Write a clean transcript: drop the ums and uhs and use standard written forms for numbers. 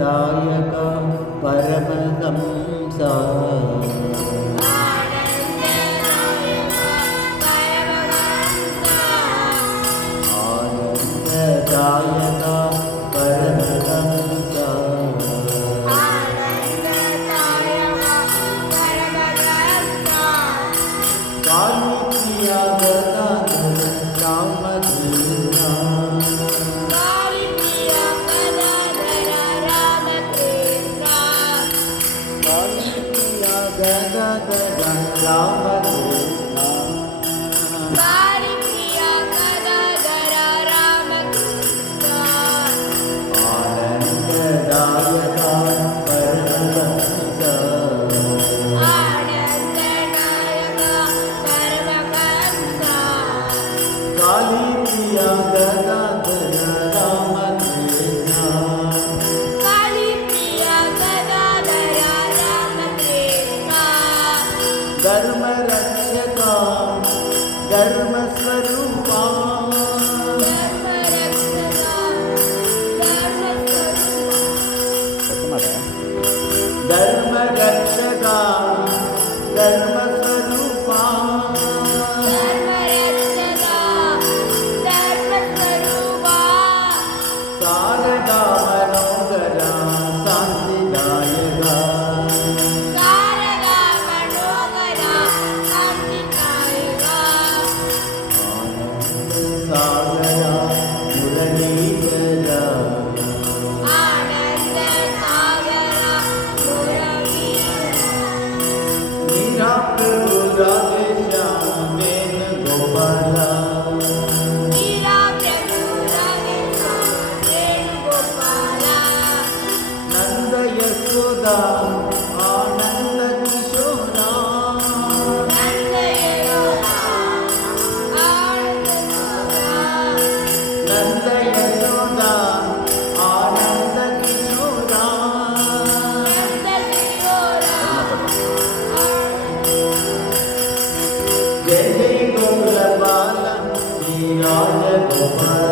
दायक परमहंस आनंददायक परमहंस कालिप्रिया गदाधर रामकृष्ण गदाधर रामकृष्ण आनंददायक परमहंस कालिप्रिया गदाधर रामकृष्ण धर्म रक्षका धर्म स्वरूपा धर्म रक्षका धर्म स्वरूपा शारदा मनोहरा शांतिदायका सागरा मुरलीधरा मीरा प्रभु राधे श्याम वेणुगोपाला नंद यशोदा आनंद किशोरा नंद यशोदा आनंद किशोरा जय जय गोकुल बाला श्री राज गोपाल